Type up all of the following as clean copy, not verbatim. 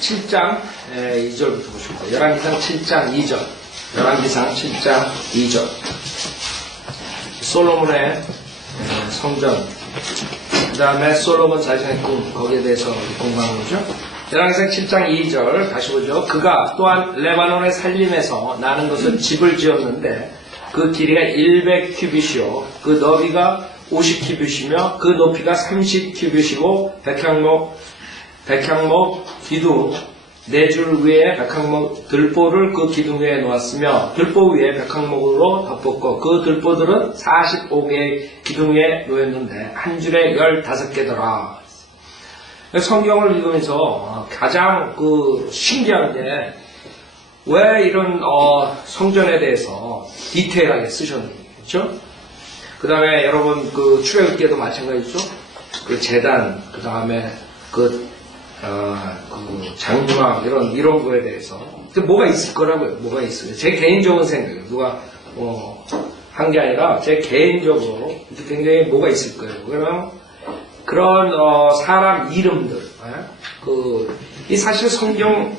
7장 2절부터 보십니다. 열왕기상 7장 2절. 열왕기상 7장 2절. 솔로몬의 성전. 그 다음에 솔로몬 자신의 꿈, 거기에 대해서 공부하는 거죠. 열왕기상 7장 2절 다시 보죠. 그가 또한 레바논의 산림에서 나는 것을 집을 지었는데 그 길이가 100큐빗이요 그 너비가 50큐빗이며 그 높이가 30큐빗이고 백향목 기둥 4줄 위에 백향목 들보를 그 기둥 위에 놓았으며 들보 위에 백향목으로 덮었고 그 들보들은 45개의 기둥 위에 놓였는데 한 줄에 15개더라. 성경을 읽으면서 가장 신기한 게 왜 이런 성전에 대해서 디테일하게 쓰셨는지, 그렇죠? 그 다음에 여러분 출애굽기에도 마찬가지죠. 그 제단, 그 다음에 장막 이런 거에 대해서 뭐가 있을 거라고요. 뭐가 있어요. 제 개인적인 생각이에요. 누가 한 게 아니라 제 개인적으로 굉장히 뭐가 있을 거예요. 그러면 그런 사람 이름들, 이 사실 성경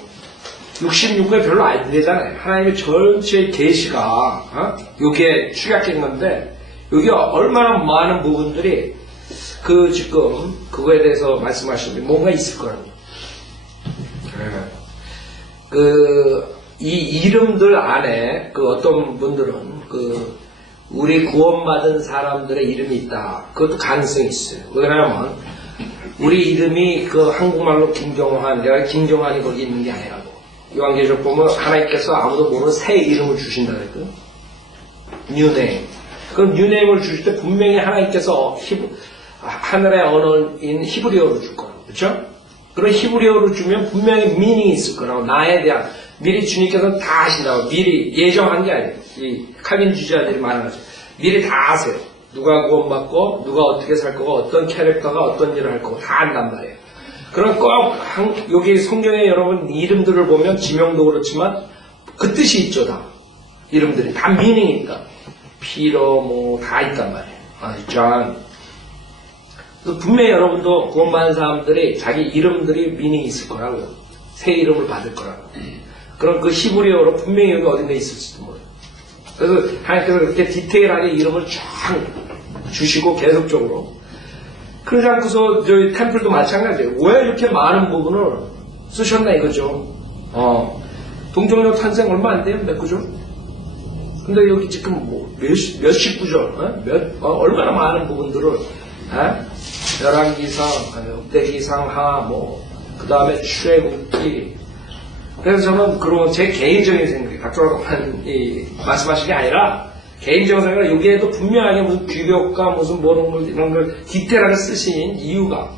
66에 별로 안 되잖아요. 하나님의 전체 계시가 여기에 축약된 건데 여기 얼마나 많은 부분들이 지금 그거에 대해서 말씀하시는데 뭔가 있을 거라고. 이 이름들 안에 어떤 분들은 우리 구원받은 사람들의 이름이 있다. 그것도 가능성이 있어요. 왜냐하면 우리 이름이 한국말로 김경환, 내가 김경환이 거기 있는 게 아니라고. 요한계시록 보면 하나님께서 아무도 모르는 새 이름을 주신다 그랬거든. 뉴네임. 그럼 뉴네임을 주실 때 분명히 하나님께서 하늘의 언어인 히브리어로 줄 거라고. 그렇죠? 그런 히브리어로 주면 분명히 미닝이 있을 거라고. 나에 대한 미리 주님께서는 다 아신다고. 미리 예정한 게 아니에요. 이 칼빈주의자들이 말하는 거죠. 미리 다 아세요. 누가 구원받고 누가 어떻게 살 거고 어떤 캐릭터가 어떤 일을 할 거고 다 안단 말이에요. 그럼 꼭 여기 성경에 여러분 이름들을 보면 지명도 그렇지만 그 뜻이 있죠. 다 이름들이 다 미닝이 있다. 피로 다 있단 말이에요. 존. 분명히 여러분도 구원받은 사람들이 자기 이름들이 미닝이 있을 거라고요. 새 이름을 받을 거라고. 그럼 그 히브리어로 분명히 여기 어딘가 있을지도 몰라요. 그래서 하나님께서 그렇게 디테일하게 이름을 쫙 주시고 계속적으로. 그러지 않고서 저희 템플도 마찬가지예요. 왜 이렇게 많은 부분을 쓰셨나 이거죠. 동정녀 탄생 얼마 안 돼요? 몇 구절? 근데 여기 지금 몇십 구절, 얼마나 많은 부분들을, 열왕기상, 역대기상, 그 다음에 출애굽기. 그래서 저는 그런 제 개인적인 생각이 닥터라고 말씀하신 게 아니라 개인적인 생각은 여기에도 분명하게 무슨 규격과 무슨 이런 걸 디테일하게 쓰신 이유가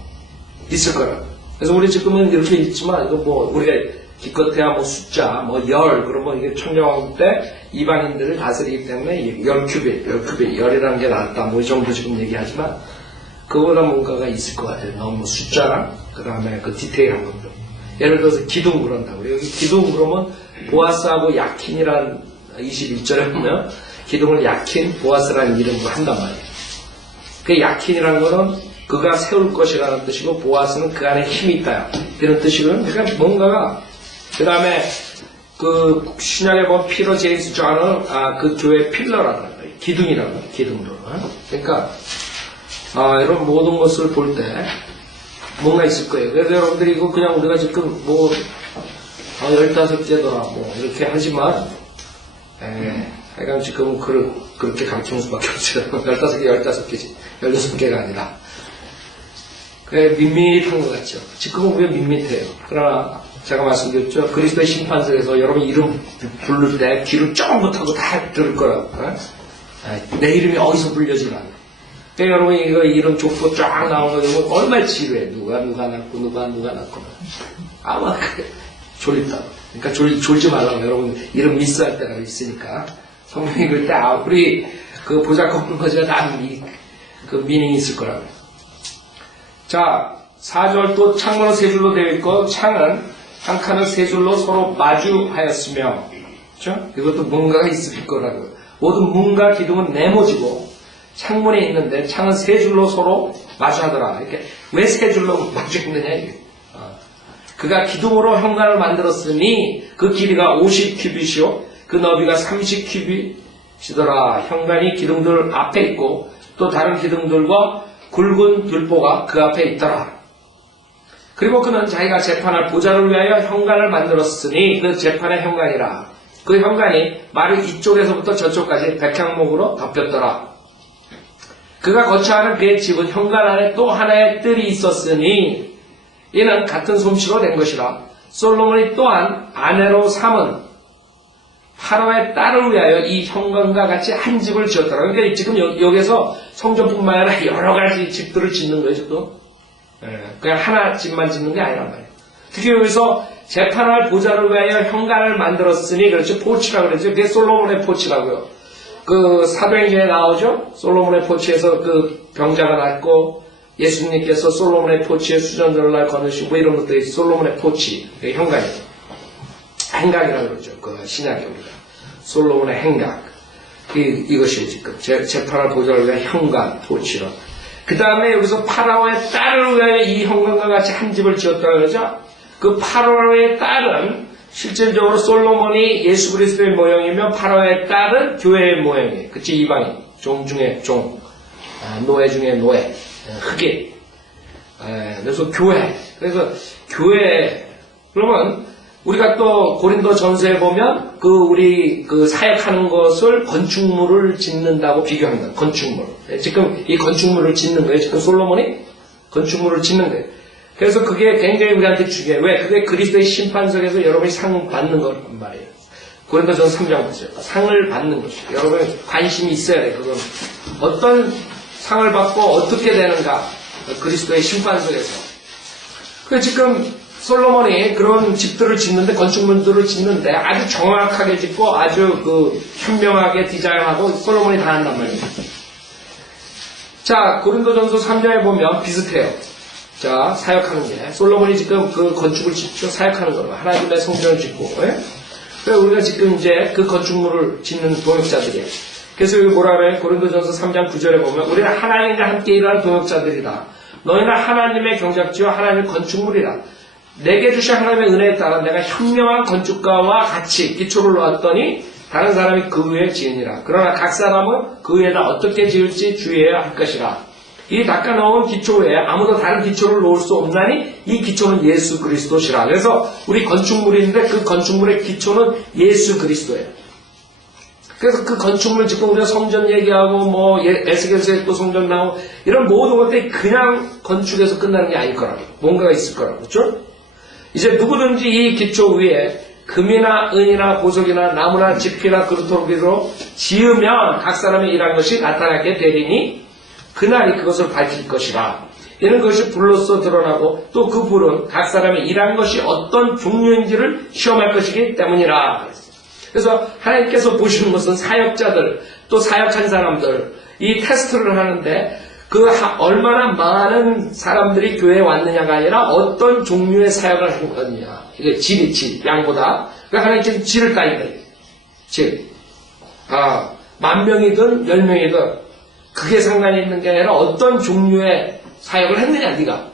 있을 거라고. 그래서 우리 지금은 이렇게 읽지만 이거 우리가 기껏해야 숫자, 열, 그러면 이게 천정왕국 때 이방인들을 다스리기 때문에 10큐빗, 열이라는 게 낫다. 이 정도 지금 얘기하지만 그거보다 뭔가가 있을 것 같아요. 너무 숫자랑 그 다음에 디테일한 것들. 예를 들어서 기둥 그런다고. 여기 기둥 그러면 보아스하고 야킨이란 21절에 보면 기둥을 야킨, 보아스라는 이름으로 한단 말이에요. 그 야킨이라는 거는 그가 세울 것이라는 뜻이고 보아스는 그 안에 힘이 있다. 이런 뜻이거든요. 그러니까 뭔가가 그 다음에 신약에 보면 피터 제임스 존은 그 교회 필러라는 거예요. 기둥이라는 거예요. 기둥으로. 그러니까 이런 모든 것을 볼 때 뭔가 있을 거예요. 그래서 여러분들이 이거 그냥 우리가 지금 15개더라 이렇게 하지만 하여간 지금은 그렇게 가르치는 수밖에 없어요. 15개, 15개지. 16개가 아니라. 그래, 밋밋한 것 같죠. 지금은 왜 밋밋해요. 그러나 제가 말씀드렸죠. 그리스도의 심판석에서 여러분 이름 부를 때 귀를 쫑긋하고 다 들을 거라고. 내 이름이 어디서 불려지나. 그러니까 여러분 이거 이름 족보 쫙 나오는 거 보면 얼마나 지루해. 누가 낳고 누가 낳고. 아마 졸립다. 그러니까 졸지 말라고. 여러분 이름 미스할 때가 있으니까. 성경 읽을 때 우리 보잘것없는 거지만 다 미닝이 있을 거라고. 자, 4절 또 창문은 세 줄로 되어 있고 창은 한 칸은 세 줄로 서로 마주하였으며, 그렇죠? 이것도 뭔가가 있을 거라고요. 모든 문과 기둥은 네모지고 창문에 있는데 창은 세 줄로 서로 마주하더라. 이렇게 왜 세 줄로 마주했느냐 이게. 그가 기둥으로 현관을 만들었으니 그 길이가 50규빗이요 그 너비가 30규빗이더라. 현관이 기둥들 앞에 있고 또 다른 기둥들과 굵은 들보가 그 앞에 있더라. 그리고 그는 자기가 재판할 보좌를 위하여 현관을 만들었으니 그 재판의 현관이라. 그 현관이 마루 이쪽에서부터 저쪽까지 백향목으로 덮였더라. 그가 거처하는 그의 집은 현관 안에 또 하나의 뜰이 있었으니 이는 같은 솜씨로 된 것이라. 솔로몬이 또한 아내로 삼은 파라오의 딸을 위하여 이 현관과 같이 한 집을 지었더라. 그러니까 지금 여기서 성전뿐만 아니라 여러 가지 집들을 짓는 거예요, 지금. 그냥 하나 집만 짓는 게 아니란 말이에요. 특히 여기서 재판할 보좌를 위하여 현관을 만들었으니, 그렇죠. 포치라고 그러죠. 그게 솔로몬의 포치라고요. 그 사도행전에 나오죠. 솔로몬의 포치에서 그 병자가 낫고 예수님께서 솔로몬의 포치에 수전절날 거느시고 뭐 이런 것들이 솔로몬의 포치, 현관이에요. 행각이라고 그러죠. 그 신약에 우리가. 솔로몬의 행각. 이것이 지금 재판할 보좌를 위한 현관, 포치라. 그 다음에 여기서 파라오의 딸을 위하여 이 현관과 같이 한 집을 지었다고 그러죠. 그 파라오의 딸은 실질적으로 솔로몬이 예수 그리스도의 모형이며 파라오의 딸은 교회의 모형이에요. 그치, 이방인. 종 중에 종. 노예 중에 노예. 흑인. 그래서 교회. 그래서 교회. 그러면 우리가 또 고린도 전서에 보면 우리 사역하는 것을 건축물을 짓는다고 비교합니다. 건축물. 지금 이 건축물을 짓는 거예요. 지금 솔로몬이 건축물을 짓는 거예요. 그래서 그게 굉장히 우리한테 중요해요. 왜? 그게 그리스도의 심판석에서 여러분이 상 받는 거란 말이에요. 고린도 전서 3장 보세요. 상을 받는 것이에요. 여러분 관심이 있어야 돼요. 그건 어떤 상을 받고 어떻게 되는가. 그리스도의 심판석에서. 그래서 지금 솔로몬이 그런 집들을 짓는데, 건축물들을 짓는데 아주 정확하게 짓고 아주 현명하게 디자인하고 솔로몬이 다 한단 말이에요. 자, 고린도전서 3장에 보면 비슷해요. 자, 사역하는 게. 솔로몬이 지금 그 건축을 짓고 사역하는 거예요. 하나님의 성전을 짓고. 예? 그래서 우리가 지금 이제 그 건축물을 짓는 동역자들이에요. 그래서 여기 뭐라 그래요? 고린도전서 3장 9절에 보면 우리는 하나님과 함께 일하는 동역자들이다. 너희는 하나님의 경작지와 하나님의 건축물이라. 내게 주신 하나님의 은혜에 따라 내가 현명한 건축가와 같이 기초를 놓았더니 다른 사람이 그 위에 지으니라. 그러나 각 사람은 그 위에다 어떻게 지을지 주의해야 할 것이라. 이 닦아놓은 기초 외에 아무도 다른 기초를 놓을 수 없나니 이 기초는 예수 그리스도시라. 그래서 우리 건축물인데 그 건축물의 기초는 예수 그리스도예요. 그래서 그 건축물 지금 우리가 성전 얘기하고 에스겔서에 또 성전 나오고 이런 모든 것들이 그냥 건축에서 끝나는 게 아닐 거라고. 뭔가가 있을 거라고. 그렇죠? 이제 누구든지 이 기초 위에 금이나 은이나 보석이나 나무나 지피나 그루터기로 지으면 각 사람의 일한 것이 나타나게 되리니 그날이 그것을 밝힐 것이라. 이런 것이 불로써 드러나고 또 그 불은 각 사람의 일한 것이 어떤 종류인지를 시험할 것이기 때문이라. 그래서 하나님께서 보시는 것은 사역자들 또 사역한 사람들 이 테스트를 하는데 얼마나 많은 사람들이 교회에 왔느냐가 아니라 어떤 종류의 사역을 한 거냐. 이게 질, 양보다. 그러니까 하나님께서 질을 따진다. 질. 10,000명이든 10명이든 그게 상관이 있는 게 아니라 어떤 종류의 사역을 했느냐, 네가.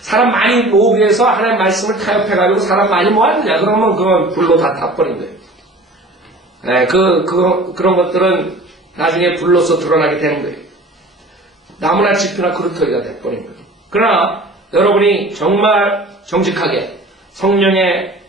사람 많이 모으기 위해서 하나님 말씀을 타협해가지고 사람 많이 모았느냐. 그러면 그건 불로 다 타버린 거예요. 네, 그런 것들은 나중에 불로서 드러나게 되는 거예요. 나무나 지피나 그루터기가 돼버린 거예요. 그러나 여러분이 정말 정직하게 성령의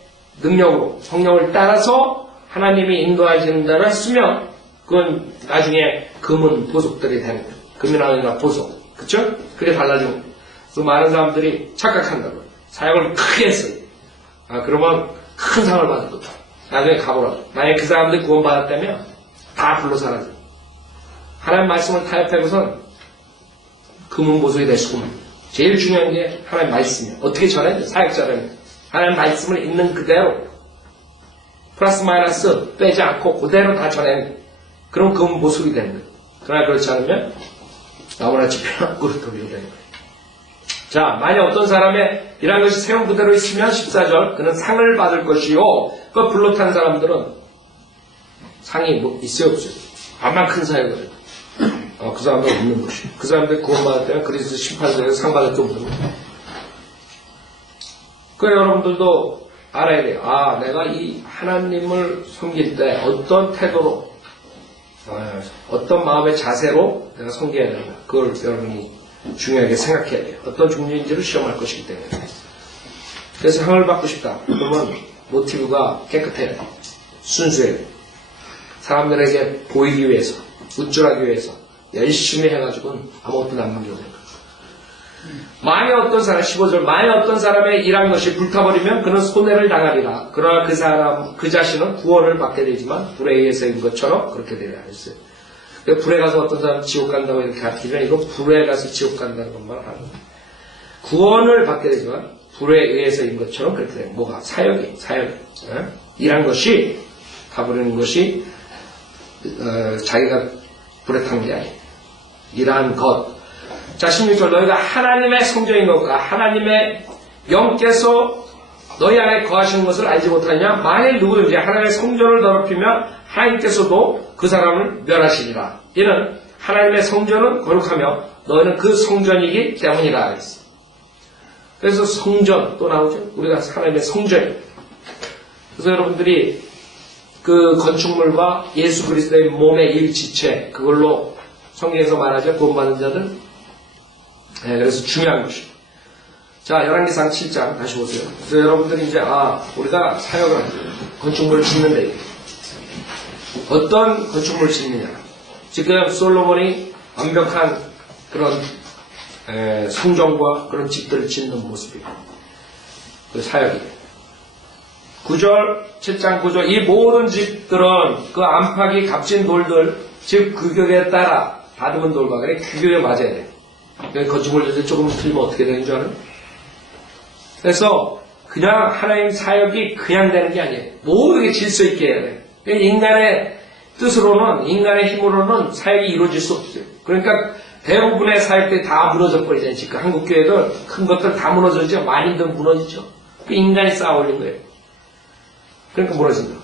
능력으로 성령을 따라서 하나님이 인도하시는 대로 했으면 그건 나중에 금은 보석들이 되는 거예요. 금이나 은이나 보석. 그쵸? 그게 달라지는 거예요. 그래서 많은 사람들이 착각한다고요. 사역을 크게 했어요. 그러면 큰 상을 받을 거다. 나중에 가보라고. 만약에 그 사람들이 구원받았다면 다 불로 사라져요. 하나님 말씀을 타협하고선 금은 보석이 될 수가 없는. 제일 중요한 게 하나님 말씀이에요. 어떻게 전해야 돼요? 사역자라면. 하나님 말씀을 있는 그대로 플러스 마이너스 빼지 않고 그대로 다 전해야 돼요. 그럼 금은 보석이 되는 거예요. 그러나 그렇지 않으면 나무나 지피나 그루터기가 되는 거예요. 자, 만약 어떤 사람의 이런 것이 세운 그대로 있으면 14절 그는 상을 받을 것이요. 그 불로 탄 사람들은 상이 있어요 없어요? 암만 큰 사역을 그 사람들 없는 것이요. 그 사람들 구원받았다면 그리스도 심판대에서 상 받을 게 없는 거예요. 그 여러분들도 알아야 돼요. 아, 내가 이 하나님을 섬길 때 어떤 태도로, 어떤 마음의 자세로 내가 섬겨야 되는가. 그걸 여러분이 중요하게 생각해야 돼요. 어떤 종류인지를 시험할 것이기 때문에. 그래서 상을 받고 싶다. 그러면 모티브가 깨끗해야 돼요. 순수해야 돼요. 사람들에게 보이기 위해서, 우쭐하기 위해서 열심히 해가지고는 아무것도 남겨도 돼요. 만에 어떤 사람, 15절, 만에 어떤 사람의 일한 것이 불타버리면 그는 손해를 당하리라. 그러나 그 사람, 그 자신은 구원을 받게 되지만 불에 의해서인 것처럼 그렇게 되라 했어요. 불에 가서 어떤 사람 지옥 간다고 이렇게 가르치면 이거 불에 가서 지옥 간다는 것만 하는 거예요. 구원을 받게 되지만 불에 의해서인 것처럼 그렇게 돼요. 뭐가? 사역이. 일한 것이, 타버리는 것이, 자기가 불에 탄 게 아니에요. 일한 것. 자, 16절, 너희가 하나님의 성전인 것과 하나님의 영께서 너희 안에 거하시는 것을 알지 못하냐? 만일 누구든지 하나님의 성전을 더럽히면 하나님께서도 그 사람을 멸하시리라. 이는 하나님의 성전은 거룩하며 너희는 그 성전이기 때문이라 했어. 그래서 성전 또 나오죠. 우리가 하나님의 성전이에요. 그래서 여러분들이 그 건축물과 예수 그리스도의 몸의 일지체, 그걸로 성경에서 말하죠. 구원받은 자들. 네, 그래서 중요한 것입니다. 자, 열왕기상 7장 다시 보세요. 그래서 여러분들이 이제 우리가 사역을 하죠. 건축물을 짓는데 어떤 건축물을 짓느냐. 지금 솔로몬이 완벽한 그런 성전과 그런 집들을 짓는 모습이에요. 그 사역이에요. 9절, 7장 9절, 이 모든 집들은 그 안팎이 값진 돌들, 즉 규격에 따라 다듬은 돌과 그래 규격에 맞아야 돼. 건축물 짓을 조금 틀리면 어떻게 되는 줄 알아요? 그래서 그냥 하나님 사역이 그냥 되는 게 아니에요. 모든 게 질서 있게 해야 돼. 인간의 뜻으로는, 인간의 힘으로는 사역이 이루어질 수 없어요. 그러니까 대부분의 사역들이 다 무너져 버리잖아요. 지금 한국 교회들 큰 것들 다 무너지죠. 많이들 무너지죠. 인간이 쌓아 올린 거예요. 그러니까 무너진다.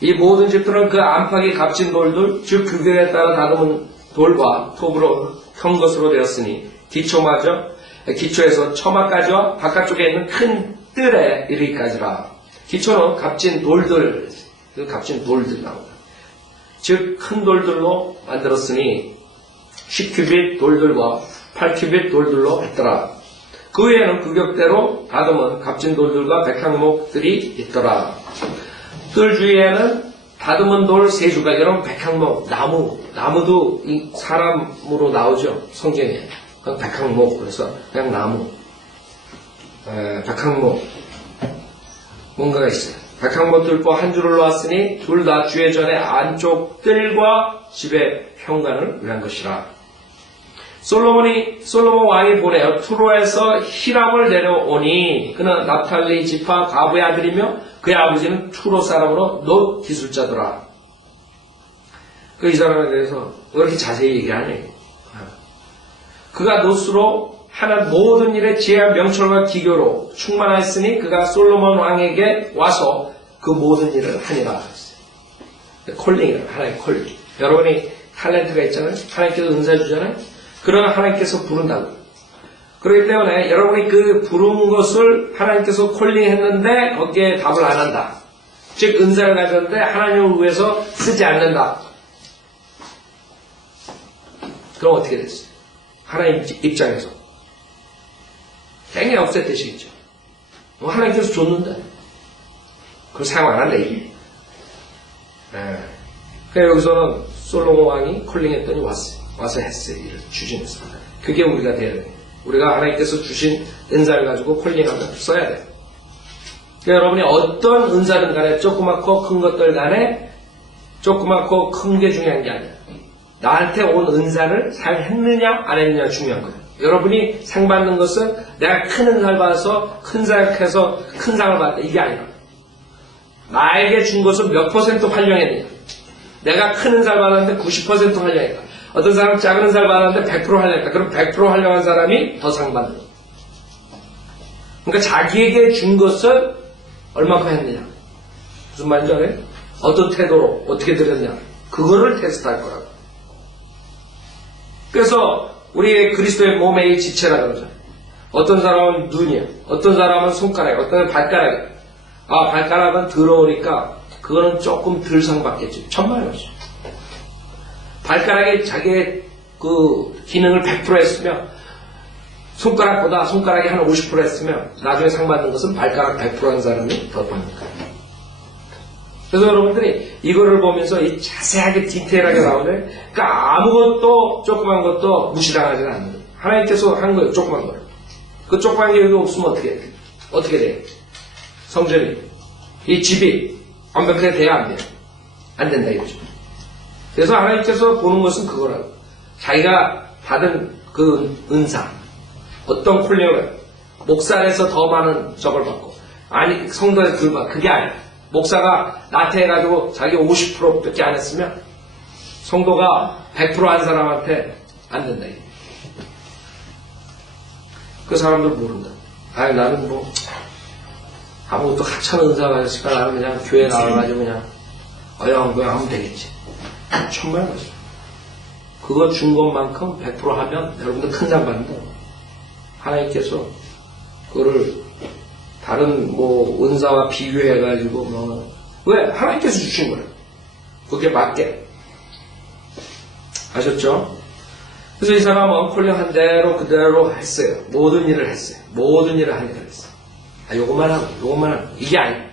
이 모든 집들은 그 안팎이 값진 돌들, 즉 규격에 따라 다듬은 돌과 톱으로 형 것으로 되었으니 기초에서 처마까지와 바깥쪽에 있는 큰 뜰에 이르기까지라. 기초는 값진 돌들, 그 값진 돌들 나옵니다. 즉 큰 돌들로 만들었으니 10큐빗 돌들과 8큐빗 돌들로 했더라. 그 외에는 규격대로 다듬은 값진 돌들과 백향목들이 있더라. 뜰 주위에는 다듬은 돌 3주가, 여러분 백향목, 나무도 사람으로 나오죠. 성경에. 백향목, 그래서 그냥 나무. 백향목. 뭔가가 있어요. 백향목 뜰보 한 줄을 놓았으니 둘 다 주의 전에 안쪽 뜰과 집의 현관을 위한 것이라. 솔로몬 왕이 보내어 투로에서 히람을 내려오니 그는 납탈리 지파 가부의 아들이며 그의 아버지는 투로 사람으로 놋 기술자더라. 이 사람에 대해서 왜 이렇게 자세히 얘기하니? 그가 놋으로 하는 모든 일에 지혜와 명철과 기교로 충만하였으니 그가 솔로몬 왕에게 와서 그 모든 일을 하니라. 콜링이에요. 하나의 콜링. 여러분이 탤런트가 있잖아요. 하나님께서 은사 주잖아요. 그러나 하나님께서 부른다고. 그렇기 때문에 여러분이 그 부른 것을 하나님께서 콜링했는데 거기에 답을 안 한다. 즉 은사를 가졌는데 하나님을 위해서 쓰지 않는다. 그럼 어떻게 됐어요? 하나님 입장에서 땡이 없앴듯이겠죠. 하나님께서 줬는데 그걸 사용 안 한다 이게. 그러니까 여기서는 솔로몬 왕이 콜링했더니 와서 했어요. 일을 추진했어. 그게 우리가 돼야 돼요. 우리가 하나님께서 주신 은사를 가지고 콜링하면 써야 돼요. 그러니까 여러분이 어떤 은사든 간에 조그맣고 큰 것들 간에 조그맣고 큰 게 중요한 게 아니에요. 나한테 온 은사를 사용했느냐 안 했느냐 중요한 거예요. 여러분이 상 받는 것은 내가 큰 은사를 받아서 큰 사역해서 큰 상을 받다 이게 아니라 나에게 준 것은 몇 퍼센트 활용했느냐. 내가 큰 은사를 받았는데 90% 활용했다. 어떤 사람은 작은 은사를 받았는데 100% 활용했다. 그럼 100% 활용한 사람이 더 상 받는 거예요. 그러니까 자기에게 준 것은 얼마큼 했느냐. 무슨 말인지 알아요? 어떤 태도로 어떻게 드렸냐. 그거를 테스트할 거라고. 그래서 우리 그리스도의 몸의 지체라 그러죠. 어떤 사람은 눈이야. 어떤 사람은 손가락이야. 어떤 사람은 발가락이야. 아, 발가락은 더러우니까 그거는 조금 덜 상받겠지. 천만원이죠. 발가락이 자기의 그 기능을 100% 했으면 손가락보다 손가락이 한 50% 했으면 나중에 상 받는 것은 발가락 100% 한 사람이 더 받는 거예요. 그래서 여러분들이 이거를 보면서 이 자세하게 디테일하게 나오는데 그러니까 아무것도 조그만 것도 무시당하지는 않는 거예요. 하나님께서 한 거예요. 조그만 거를. 그 조그만 게 여기 없으면 어떻게 돼요? 성전이 이 집이 완벽하게 돼야 안 돼요? 안 된다 이거죠. 그래서 하나님께서 보는 것은 그거라고. 자기가 받은 그 은사 어떤 콜링을 목사에서 더 많은 적을 받고 아니 성도에서 덜 받고 그게 아니야. 목사가 나태해가지고 자기 50%밖에 안 했으면 성도가 100% 한 사람한테 안 된다. 그 사람들 모른다. 아니 나는 뭐 아무것도 하찮은 은사가 있으니까 나는 그냥 교회 나와가지고 그냥 어영부영 하면 되겠지. 정말 맞아. 그거 준 것만큼 100% 하면 여러분들 큰 상 받는다. 하나님께서 그거를 다른 뭐 은사와 비교해가지고 뭐 왜? 하나님께서 주신 거예요. 그게 맞게. 아셨죠? 그래서 이 사람은 콜링한 대로 그대로 했어요. 모든 일을 했어요. 모든 일을 하니까 했어요. 아, 요것만 하고. 이게 아니에요.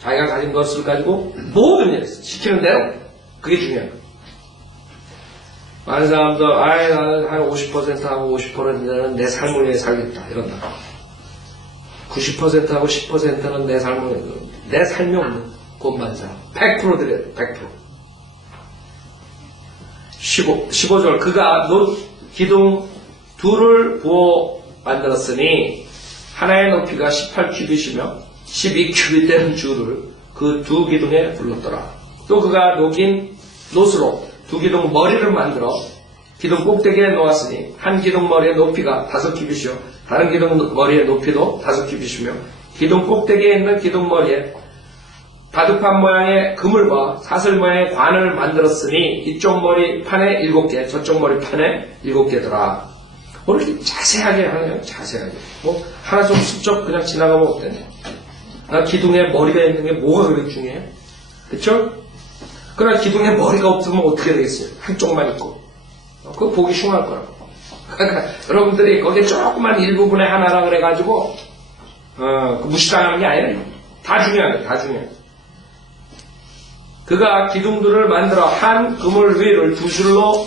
자기가 가진 것을 가지고 모든 일을 했어요. 시키는 대로. 그게 중요한 거예요. 많은 사람도, 나는 한 50%하고 50%는 내 삶을 위해 살겠다. 이런다. 90%하고 10%는 내 삶을 위해, 내 삶이 없는 것만 살아. 100% 드려요. 100%. 15절. 그가 기둥 둘을 부어 만들었으니, 하나의 높이가 18큐빗이며, 12큐빗 되는 줄을 그 두 기둥에 둘렀더라. 또 그가 녹인 놋으로 두 기둥 머리를 만들어 기둥 꼭대기에 놓았으니 한 기둥 머리의 높이가 5큐빗이요 다른 기둥 머리의 높이도 5큐빗이며 기둥 꼭대기에 있는 기둥 머리에 바둑판 모양의 그물과 사슬 모양의 관을 만들었으니 이쪽 머리 판에 7개 저쪽 머리 판에 7개더라. 뭐 이렇게 자세하게 하네요. 자세하게. 뭐 하나 좀 슬쩍 그냥 지나가면 어때요? 나 기둥에 머리가 있는 게 뭐가 그렇게 중요해요? 그쵸? 그러나 기둥에 머리가 없으면 어떻게 되겠어요? 한쪽만 있고. 그거 보기 흉할 거라고. 그러니까 여러분들이 거기에 조그만 일부분의 하나라 그래가지고 무시당하는 게 아니라 다 중요해요. 다 중요해요. 그가 기둥들을 만들어 한 그물 위를 두 줄로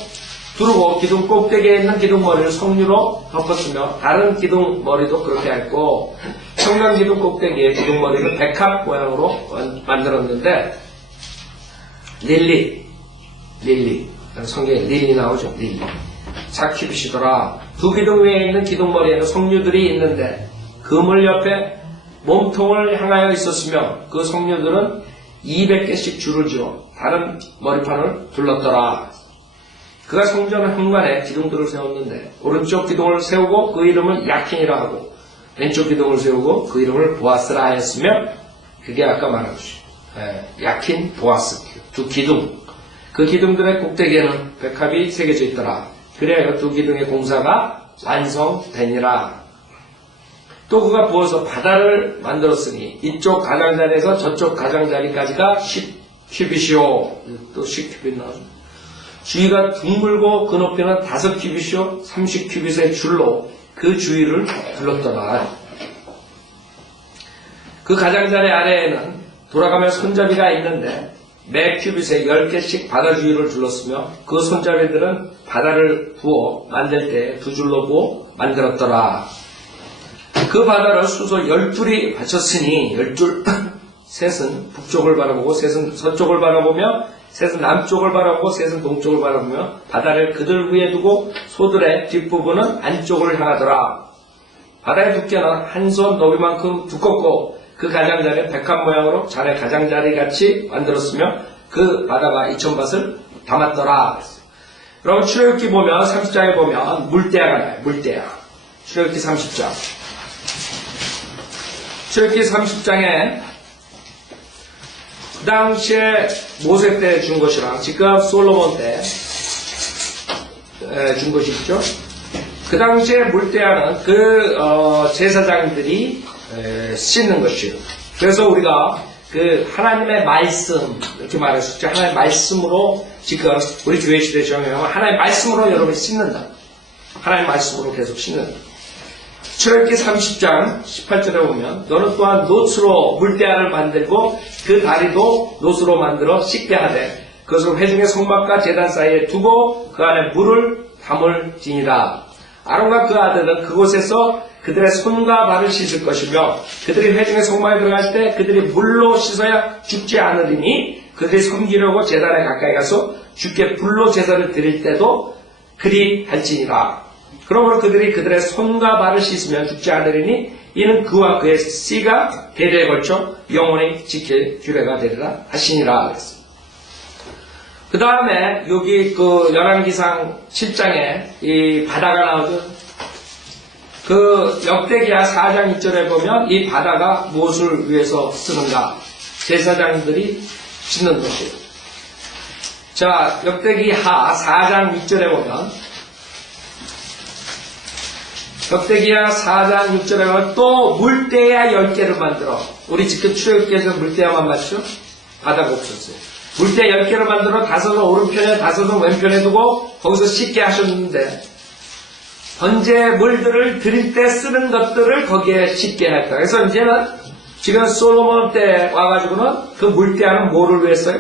두르고 기둥 꼭대기에 있는 기둥 머리를 석류로 덮었으며 다른 기둥 머리도 그렇게 했고 청년 기둥 꼭대기에 기둥 머리를 백합 모양으로 만들었는데 릴리 성경에 릴리 나오죠. 릴리 4큐빗이더라. 두 기둥 위에 있는 기둥 머리에는 석류들이 있는데 그물 옆에 몸통을 향하여 있었으며 그 석류들은 200개씩 줄을 지어 다른 머리판을 둘렀더라. 그가 성전 현관에 기둥들을 세웠는데 오른쪽 기둥을 세우고 그 이름을 야킨이라 하고 왼쪽 기둥을 세우고 그 이름을 보아스라 하였으며 그게 아까 말한 것이죠. 야킨, 보아스 두 기둥. 그 기둥들의 꼭대기에는 백합이 새겨져 있더라. 그래야 두 기둥의 공사가 완성되니라. 또 그가 부어서 바다를 만들었으니 이쪽 가장자리에서 저쪽 가장자리까지가 10큐빗이요. 또 10큐빗 나오죠. 주위가 둥글고 그 높이는 5큐빗이요 30큐빗의 줄로 그 주위를 둘렀더라. 그 가장자리 아래에는 돌아가며 손잡이가 있는데 매 큐빗에 10개씩 바다 주위를 둘렀으며 그 손잡이들은 바다를 부어 만들 때 두 줄로 부어 만들었더라. 그 바다를 수소 12이 받쳤으니 12 셋은 북쪽을 바라보고 셋은 서쪽을 바라보며 셋은 남쪽을 바라보고 셋은 동쪽을 바라보며 바다를 그들 위에 두고 소들의 뒷부분은 안쪽을 향하더라. 바다의 두께는 한 손 너비만큼 두껍고 그 가장자리는 백합 모양으로 자네 가장자리 같이 만들었으며 그 바다가 2000밭을 담았더라. 여러분 출애굽기 보면 30장에 보면 물대야가 나요. 물대야. 출애굽기 30장. 출애굽기 30장에 그 당시에 모세 때 준 것이랑 지금 솔로몬 때 준 것이 있죠. 그 당시에 물대야는 제사장들이 씻는 것이에요. 그래서 우리가 그 하나님의 말씀 이렇게 말했었죠. 하나님의 말씀으로 지금 우리 교회 시대 정의하면 하나님의 말씀으로 여러분이 씻는다. 하나님의 말씀으로 계속 씻는다. 출애굽기 30장 18절에 보면 너는 또한 놋으로 물대야를 만들고 그 다리도 놋으로 만들어 씻게 하되 그것을 회중의 성막과 제단 사이에 두고 그 안에 물을 담을지니라. 아론과 그 아들은 그곳에서 그들의 손과 발을 씻을 것이며 그들이 회중의 성막에 들어갈 때 그들이 물로 씻어야 죽지 않으리니 그들이 섬기려고 제단에 가까이 가서 주께 불로 제사를 드릴 때도 그리 할지니라. 그러므로 그들이 그들의 손과 발을 씻으면 죽지 않으리니 이는 그와 그의 씨가 대대에 걸쳐 영원히 지킬 규례가 되리라 하시니라 그랬어요. 그 다음에 여기 그 열왕기상 7장에 이 바다가 나오죠. 그 역대기하 4장 2절에 보면 이 바다가 무엇을 위해서 쓰는가? 제사장들이 씻는 것이에요. 자, 역대기하 4장 6절에 보면 역대기하 4장 6절에 보면 또 물대야 10개를 만들어. 우리 지금 출애굽기에서 물대야만 맞죠? 바다가 없었어요. 물대 10개를 만들어 5은 오른편에 5은 왼편에 두고 거기서 씻게 하셨는데 번제 물들을 드릴 때 쓰는 것들을 거기에 씻게 했다. 그래서 이제는 지금 솔로몬 때 와가지고는 그 물대야는 뭐를 위해 써요?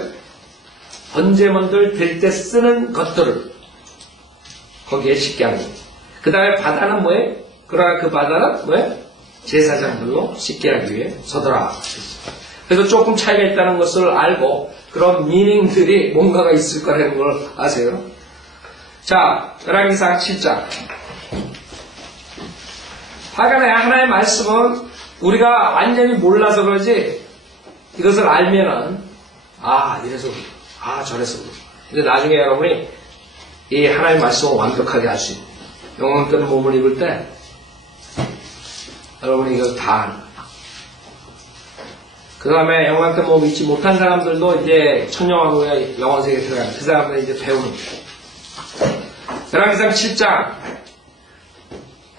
번제물들 드릴 때 쓰는 것들을 거기에 씻게 하는 거예요. 그 다음에 바다는 뭐예요? 그러나 그 바다는 뭐예요? 제사장들로 씻게 하기 위해 서더라. 그래서 조금 차이가 있다는 것을 알고 그런 미닝들이 뭔가가 있을 거라는 걸 아세요? 자, 열왕기상 7장. 하여간에 하나의 말씀은 우리가 완전히 몰라서 그러지 이것을 알면은 이래서 저래서 근데 나중에 여러분이 이 하나의 말씀을 완벽하게 할 수 있는 영혼 끄는 몸을 입을 때 여러분이 이걸 다 아는 거예요. 그 다음에 영광 끄는 몸을 입지 못한 사람들도 이제 천년왕후의 영혼세계에 들어가요. 그 사람들은 이제 배우는 거예요.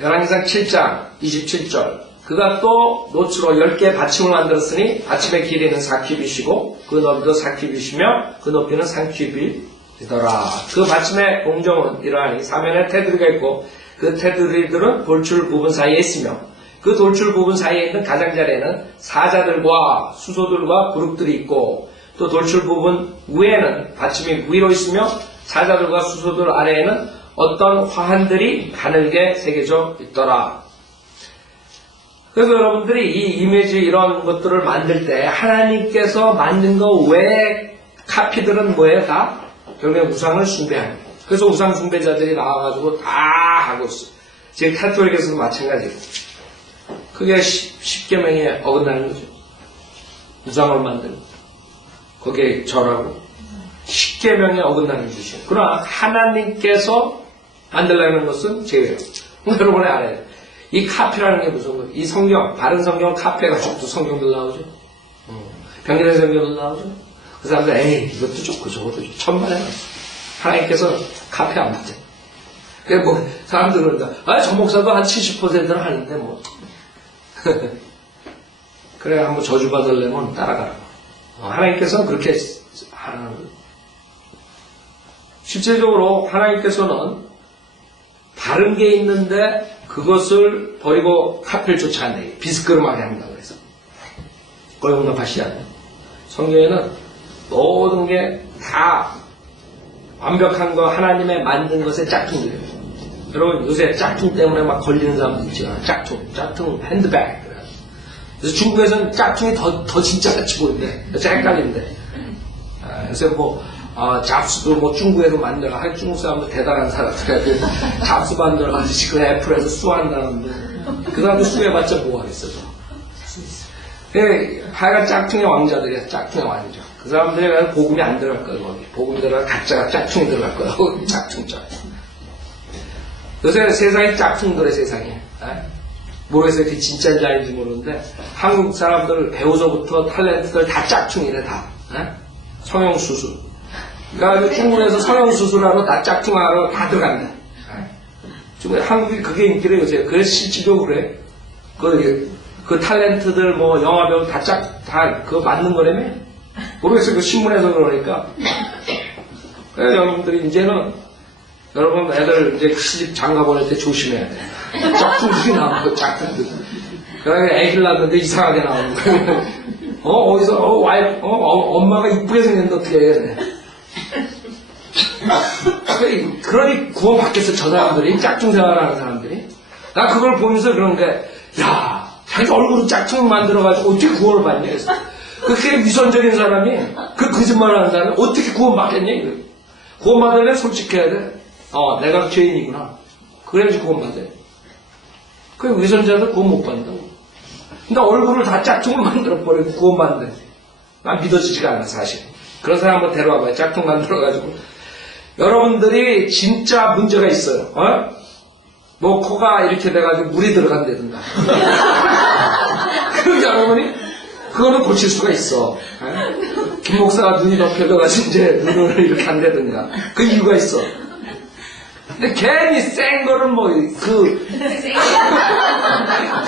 열왕기상 7장 27절. 그가 또 놋으로 10개 받침을 만들었으니 받침의 길이는 4큐빗이고 그 너비도 4큐빗이며 그 높이는 3큐빗이더라. 그 받침의 공정은 이러하니 사면에 테두리가 있고 그 테두리들은 돌출 부분 사이에 있으며 그 돌출 부분 사이에 있는 가장자리에는 사자들과 수소들과 그룹들이 있고 또 돌출 부분 위에는 받침이 위로 있으며 사자들과 수소들 아래에는 어떤 화환들이 가늘게 새겨져 있더라. 그래서 여러분들이 이 이미지 이런 것들을 만들 때 하나님께서 만든 거 외에 카피들은 뭐예요? 다 결국에 우상을 숭배하는 거예요. 그래서 우상 숭배자들이 나와가지고 다 하고 있어요. 지금 카톨릭에서도 마찬가지예요. 그게 10계명에 어긋나는 거죠. 우상을 만드는 거기에 절하고 10계명에 어긋나는 짓이에요. 그러나 하나님께서 만들려는 것은 제외예요. 여러분이 알아야 돼요. 이 카피라는 게 무슨 거예요? 이 성경, 다른 성경은 카피해가지고 또 성경들 나오죠. 병렬의 성경들 나오죠. 그 사람들 이것도 좋고 저것도 좋고 천만에 나왔어. 하나님께서 카피 안 받죠. 그래 뭐 사람들은 저 목사도 한 70%는 하는데 뭐 그래 한번 저주 받으려면 따라가라. 하나님께서는 그렇게 하는 거예요. 실제적으로 하나님께서는 다른 게 있는데 그것을 버리고 카피를 쫓아내요. 비스끄름하게 한다고 해서. 그걸 용납하시지 않아요. 성경에는 모든 게 다 완벽한 거 하나님의 만든 것의 짝퉁이에요. 여러분 요새 짝퉁 때문에 막 걸리는 사람들 있죠. 짝퉁 핸드백. 그래서 중국에서는 짝퉁이 더 진짜 같이 보이는데 진짜 헷갈리는데. 그래서 뭐 잡스도 뭐 중국에서 만들어. 중국 사람도 대단한 사람들. 잡스 만들어가지고 그 애플에서 수한다는데 그 사람들 수해봤자 뭐 하겠어. 하여간 짝퉁의 왕자들이야. 짝퉁의 왕자. 그 사람들이 복음이 안 들어갈 거야. 거기. 복음 들어가 가짜가 짝퉁이 들어갈 거야. 짝퉁. 요새 세상이 짝퉁들의 세상이에요. 모르겠어요. 그게 진짜인지 아닌지 모르는데 한국 사람들 배우서부터 탤런트들 다 짝퉁이래 다. 성형수술. 그러니까 중국에서 성형수술하러 다 짝퉁하러 다 들어간다. 지금 한국이 그게 인기래 요새. 그래서 실질적으로 그래. 그 탤런트들 뭐 영화배우 다 그거 맞는 거라며? 모르겠어요. 그 신문에서 그러니까. 그래서 여러분들이 이제는 여러분 애들 이제 시집 장가 보낼 때 조심해야 돼. 짝퉁들이 나오고 짝퉁들. 그래 애기를 낳는데 이상하게 나오는 거야. 어디서 엄마가 이쁘게 생겼는데 어떻게 해. 그러니 구원받겠어 저 사람들이 짝퉁 생활하는 사람들이. 나 그걸 보면서 그런 게 야 자기 얼굴을 짝퉁 만들어가지고 어떻게 구원을 받냐 그래서 그렇게 위선적인 사람이 그 거짓말하는 사람이 어떻게 구원받겠냐 이거. 구원받으려면 솔직해야 돼. 내가 죄인이구나. 그래야지 구원받아야 돼. 그 위선자들 구원 못 받는다고. 근데 얼굴을 다 짝퉁을 만들어버리고 구원받는데 난 믿어지지가 않아 사실. 그런 사람 한번 데려와봐요. 짝퉁 만들어가지고. 여러분들이 진짜 문제가 있어요. 뭐 코가 이렇게 돼가지고 물이 들어간다든가. 그럼 여러분이 그거는 고칠 수가 있어. 김 목사가 눈이 덮여져가지고 이제 눈을 이렇게 한다든가. 그 이유가 있어. 근데 괜히 센 거를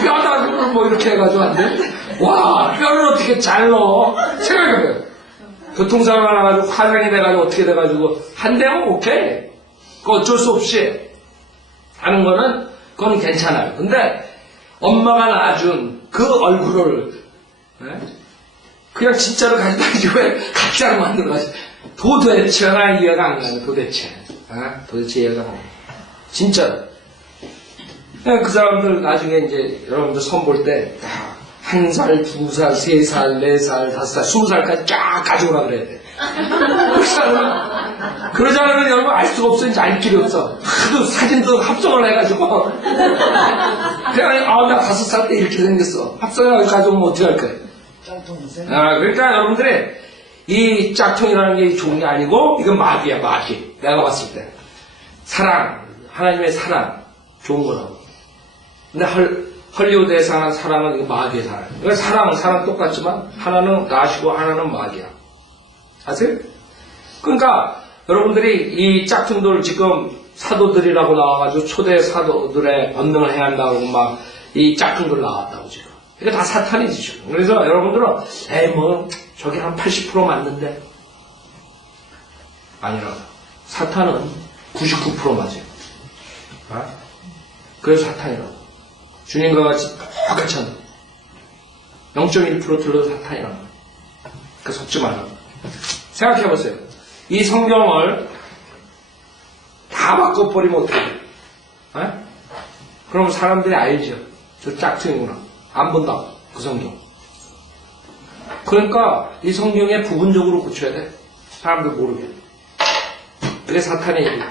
뼈다구를 이렇게 해가지고 안 돼? 와, 뼈를 어떻게 잘 넣어? 생각해봐요. 교통사고 나가지고 화상이 돼가지고 어떻게 돼가지고 한 대면 오케이. 그 어쩔 수 없이 하는 거는 그건 괜찮아요. 근데 엄마가 낳아준 그 얼굴을 그냥 진짜로 가지고 다니고 왜 가짜로 만들어가지고 도대체 나 이해가 안 가요. 도대체 이해가 안 가요. 진짜로. 그 사람들 나중에 이제 여러분들 선 볼 때 1살, 2살, 3살, 4살, 5살, 20살까지 쫙 가져오라 그래야 돼. 그러지 않으면 여러분 알 수가 없어. 이제 알 길이 없어. 하도 사진도 합성을 해가지고. 그냥, 나 5살 때 이렇게 생겼어. 합성해가지고 가져오면 어떻게 할 거야? 그러니까 여러분들이 이 짝퉁이라는 게 좋은 게 아니고, 이건 마귀야, 마귀. 내가 봤을 때. 사랑, 하나님의 사랑, 좋은 거라고. 근데 헐리우드에서 하는 사랑은 이거 마귀의 사랑. 그러니까 사랑 똑같지만, 하나는 나시고 하나는 마귀야. 아세요? 그러니까 여러분들이 이 짝퉁들 지금 사도들이라고 나와가지고 초대 사도들의 권능을 해야 한다고 막 이 짝퉁들 나왔다고 지금. 이게 다 사탄이지 지금. 그래서 여러분들은 저게 한 80% 맞는데 아니라 사탄은 99% 맞아요. 그래서 사탄이라고. 주님과 같이 똑같이 한다. 0.1% 틀려도 사탄이라고. 그 속지 말라고. 생각해보세요. 이 성경을 다 바꿔버리면 어떻게 돼요? 그럼 사람들이 알죠. 저 짝퉁이구나. 안 본다. 그 성경. 그러니까 이 성경에 부분적으로 고쳐야 돼. 사람들 모르게. 그게 사탄의 일이에요.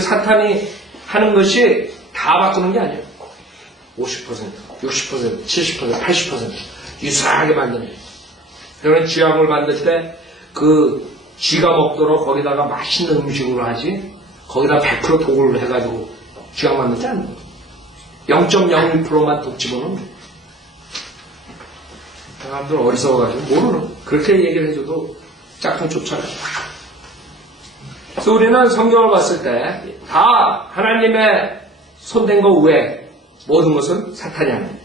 사탄이 하는 것이 다 바꾸는 게 아니에요. 50%, 60%, 70%, 80% 유사하게 만드는 거예요. 그러면 쥐약을 만들 때 쥐가 먹도록 거기다가 맛있는 음식으로 하지 거기다 100% 독을 해가지고 쥐약 만들지 않는 거예요. 0.01%만 독 집어넣는 거예요. 사람들 어리석어가지고 모르는 그렇게 얘기를 해줘도 짝퉁 쫓아가요. 그래서 우리는 성경을 봤을 때 다 하나님의 손댄 거 외에 모든 것은 사탄이 하는 거예요.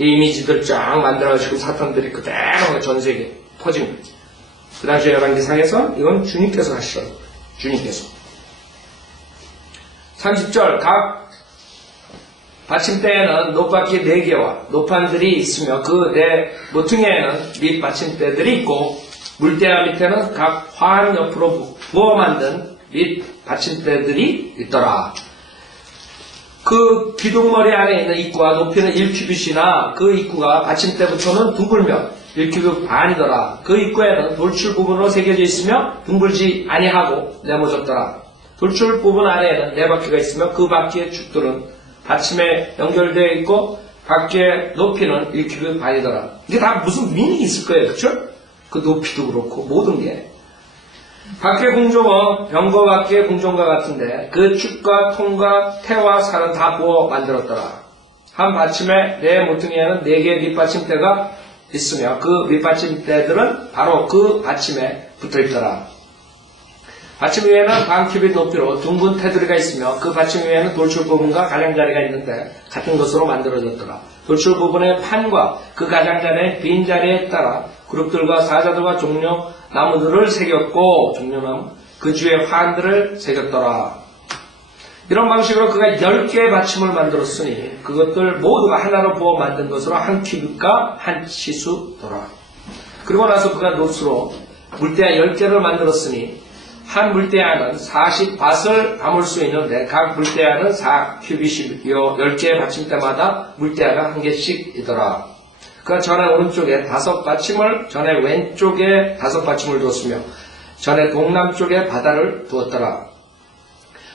이 이미지들 쫙 만들어가지고 사탄들이 그대로 전 세계에 퍼진 거예요. 그 당시에 열왕기상에서 이건 주님께서 하시더라고요. 주님께서. 30절 각 받침대에는 높바퀴 4개와 노판들이 있으며 그 네 모퉁이에는 밑 받침대들이 있고 물대야 밑에는 각 화한 옆으로 부어 만든 밑 받침대들이 있더라. 그 기둥머리 안에 있는 입구와 높이는 1규빗이나 그 입구가 받침대부터는 둥글며 1규빗 반이더라. 그 입구에는 돌출 부분으로 새겨져 있으며 둥글지 아니하고 네모졌더라. 돌출 부분 안에는 4바퀴가 있으며 그 바퀴의 축들은 받침에 연결되어 있고 바퀴의 높이는 1규빗 반이더라. 이게 다 무슨 미닝이 있을 거예요. 그렇죠? 그 높이도 그렇고 모든 게. 바퀴의 공종은 병거 바퀴의 공종과 같은데 그 축과 통과 태와 살은 다 부어 만들었더라. 한 받침의 네 모퉁이에는 4개의 밑받침대가 있으며 그 밑받침대들은 바로 그 받침에 붙어있더라. 받침 위에는 반 큐빗 높이로 둥근 테두리가 있으며 그 받침 위에는 돌출 부분과 가장자리가 있는데 같은 것으로 만들어졌더라. 돌출 부분의 판과 그 가장자리의 빈 자리에 따라 그룹들과 사자들과 종려 나무들을 새겼고 종려나무 그 주에 환들을 새겼더라. 이런 방식으로 그가 10개의 받침을 만들었으니 그것들 모두가 하나로 부어 만든 것으로 한 큐빗과 한 치수더라. 그리고 나서 그가 놋으로 물대야 10개를 만들었으니 한 물대야는 40밭을 담을 수 있는데 각 물대야는 4큐빗이며 10개의 받침대마다 물대야가 한 개씩이더라. 그가 전에 오른쪽에 5받침을 전에 왼쪽에 5받침을 두었으며 전에 동남쪽에 바다를 두었더라.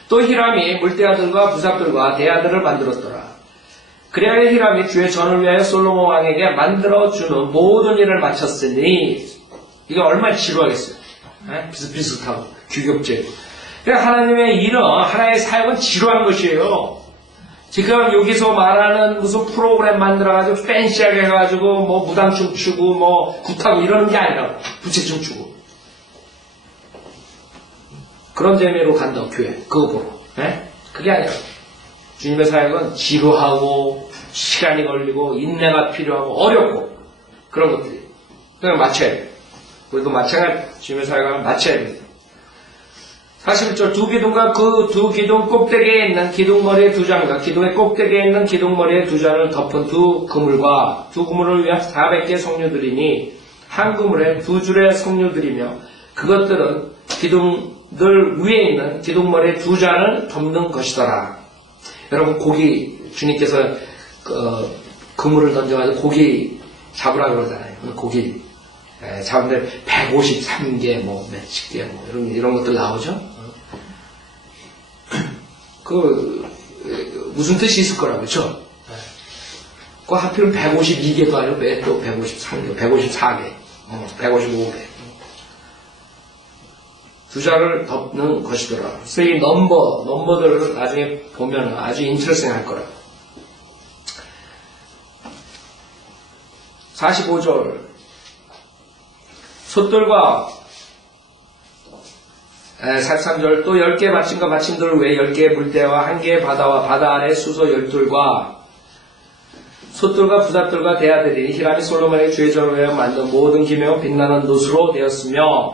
또 히람이 물대야들과 부삽들과 대야들을 만들었더라. 그래야 히람이 주의 전을 위하여 솔로몬 왕에게 만들어주는 모든 일을 마쳤으니 이게 얼마나 지루하겠어요. 비슷비슷하고 규격적이고. 그러니까 하나님의 일은 하나의 사역은 지루한 것이에요. 지금 여기서 말하는 무슨 프로그램 만들어가지고 팬시하게 해가지고 뭐 무당춤 추고 뭐 굿하고 이러는 게 아니라 부채춤 추고 그런 재미로 간다 교회 그거 보러. 그게 아니라 주님의 사역은 지루하고 시간이 걸리고 인내가 필요하고 어렵고 그런 것들이 그냥 맞춰야 돼요. 우리도 마찬가지 주님의 사역을 맞춰야 됩니다. 41절 두 기둥과 그 두 기둥 꼭대기에 있는 기둥머리의 두 잔과 기둥의 꼭대기에 있는 기둥머리의 두 잔을 덮은 두 그물과 두 그물을 위한 400개의 석류들이니 한 그물에 두 줄의 석류들이며 그것들은 기둥들 위에 있는 기둥머리의 두 잔을 덮는 것이더라. 여러분 고기 주님께서 그물을 던져가지고 고기 잡으라 그러잖아요. 고기 잡는데 153개 뭐 몇십 개 뭐 이런 것들 나오죠. 무슨 뜻이 있을 거라고 그렇죠? 그 하필 152개도 아니고 왜 또 153개, 154개, 155개 두 자를 덮는 것이더라. 그래서 이 넘버들을 나중에 보면 아주 인트레스팅 할 거라고. 45절 솥들과 43절 또 10개의 받침과 받침들을 외에 10개의 물대와 1개의 바다와 바다 아래 수소 10돌과 솥들과 부삽들과 대야들이 히람이 솔로몬의 주의 전을 위하여 만든 모든 기명은 빛나는 놋으로 되었으며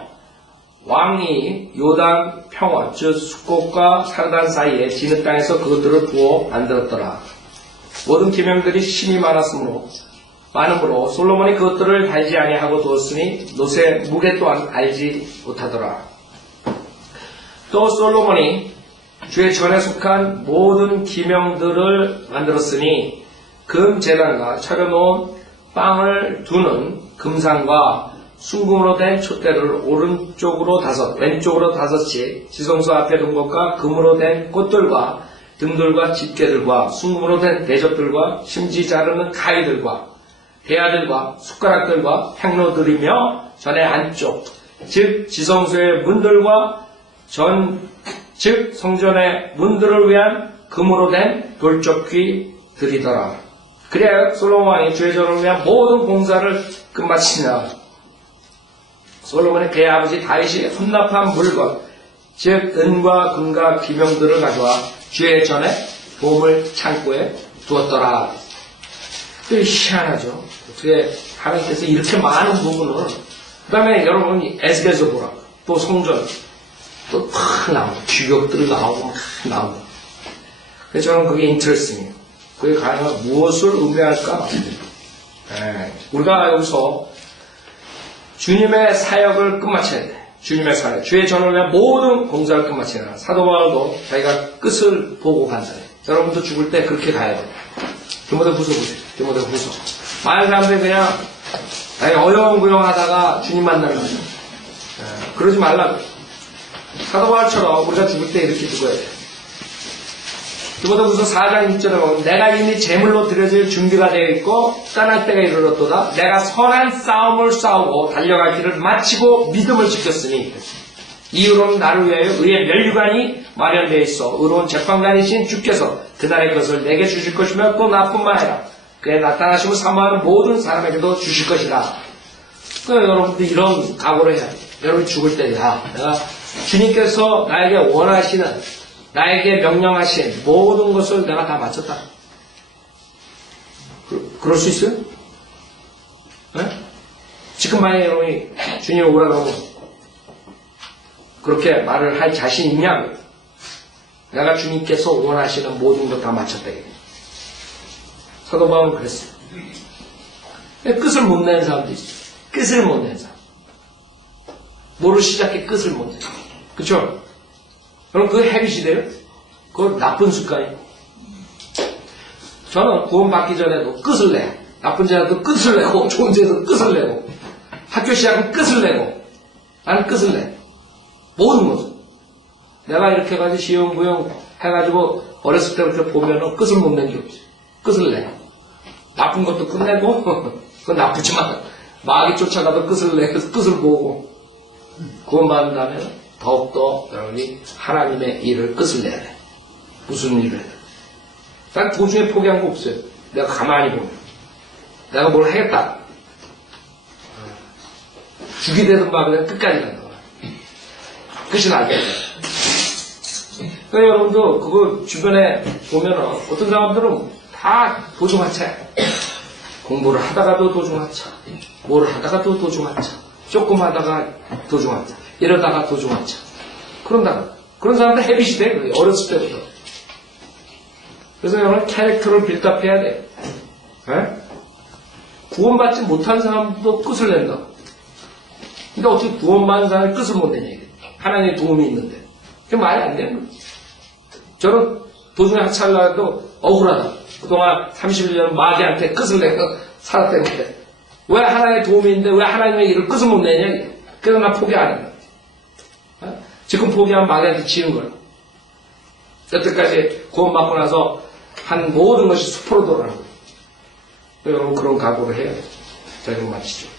왕이 요단 평원 즉 숫꽃과 사르단 사이에 진흙 땅에서 그것들을 부어 만들었더라. 모든 기명들이 힘이 많음으로 솔로몬이 그것들을 달지 아니하고 두었으니 놋의 무게 또한 알지 못하더라. 또 솔로몬이 주의 전에 속한 모든 기명들을 만들었으니 금제단과 차려놓은 빵을 두는 금상과 순금으로 된 촛대를 오른쪽으로 5, 왼쪽으로 5씩 지성소 앞에 둔 것과 금으로 된 꽃들과 등들과 집게들과 순금으로 된 대접들과 심지 자르는 가위들과 대야들과 숟가락들과 팽로들이며 전의 안쪽 즉 지성소의 문들과 즉 성전의 문들을 위한 금으로 된 돌적귀들이더라. 그래야 솔로몬 왕이 주의 전을 위한 모든 공사를 끝마치냐. 솔로몬의 그의 아버지 다윗이 혼납한 물건 즉 은과 금과 기명들을 가져와 주의 전에 보물 창고에 두었더라. 그 희한하죠. 어떻게 하나님께서 이렇게 많은 부분을 그 다음에 여러분 에스겔서 보라. 또 성전 또 막 나오고 규격들 나오고 막 나오고 그래서 저는 그게 인트레스팅이에요. 그게 과연 무엇을 의미할까? 우리가 여기서 주님의 사역을 끝마쳐야 돼. 주님의 사역, 주의 전을 위한 모든 공사를 끝마쳐야 돼. 사도 바울도 자기가 끝을 보고 간다. 여러분도 죽을 때 그렇게 가야 돼. 디모데후서 보세요. 디모데후서. 많은 사람들이 그냥 어영부영 하다가 주님 만나는 거죠. 그러지 말라고. 사도 바울처럼 우리가 죽을 때 이렇게 죽어야 돼. 디모데후서 4장 6절에 보면 내가 이미 제물로 드려질 준비가 되어 있고 떠날 때가 이르렀도다. 내가 선한 싸움을 싸우고 달려갈 길을 마치고 믿음을 지켰으니 이후로는 나를 위하여 의의 면류관이 마련되어 있어 의로운 재판관이신 주께서 그날의 것을 내게 주실 것이며 또 나뿐만 아니라 그의 나타나심을 사모하는 모든 사람에게도 주실 것이다. 그러니까 여러분들 이런 각오를 해야 돼. 여러분 죽을 때 내가 주님께서 나에게 원하시는, 나에게 명령하신 모든 것을 내가 다 마쳤다. 그럴 수 있어요? 네? 지금 만약에 여러분이 주님 오라 그러면 그렇게 말을 할 자신 있냐고. 내가 주님께서 원하시는 모든 것 다 마쳤다. 사도 바울은 그랬어요. 끝을 못 내는 사람도 있어요. 끝을 못 내는 사람. 뭐로 시작해 끝을 못 내. 그쵸? 그럼 그게 헤비시대요? 그건 나쁜 습관이에요. 저는 구원받기 전에도 끝을 내요. 나쁜 자도 끝을 내고, 좋은 자도 끝을 내고, 학교 시작은 끝을 내고, 나는 끝을 내. 모든 것을. 내가 이렇게 해가지고 시험구형 해가지고 어렸을 때부터 보면은 끝을 못 낸 게 없어요. 끝을 내. 나쁜 것도 끝내고, 그건 나쁘지만, 마귀 쫓아가도 끝을 내서 끝을 보고, 구원받은 다음에 더욱더 여러분이 하나님의 일을 끝을 내야 돼. 무슨 일을 해야 돼. 난 도중에 포기한 거 없어요. 내가 가만히 보면. 내가 뭘 하겠다. 죽이 되든 막 그냥 끝까지 간다. 끝이 나게. 그러니까 여러분도 그거 주변에 보면은 어떤 사람들은 다 도중하차. 공부를 하다가도 도중하차. 뭘 하다가도 도중하차. 조금 하다가 도중하차. 이러다가 도중하차. 그런 사람들 헤비시 돼. 어렸을 때부터. 그래서 여러분 캐릭터를 빌드업해야 돼. 네? 구원받지 못한 사람도 끝을 낸다. 근데 어떻게 구원받은 사람이 끝을 못 내냐. 하나님의 도움이 있는데. 그게 말이 안 되는 거지. 저는 도중에 하차하려도 억울하다. 그동안 31년 마귀한테 끝을 내고 살았다는데. 왜 하나님의 도움이 있는데 왜 하나님의 일을 끝을 못 내냐. 그래서 나 포기 안 한다. 어? 지금 포기하면 마귀한테 지는 거야. 여태까지 구원받고 나서 한 모든 것이 수포로 돌아가는 거예요. 여러분 그런 각오를 해야 돼요. 자, 이거 마치죠.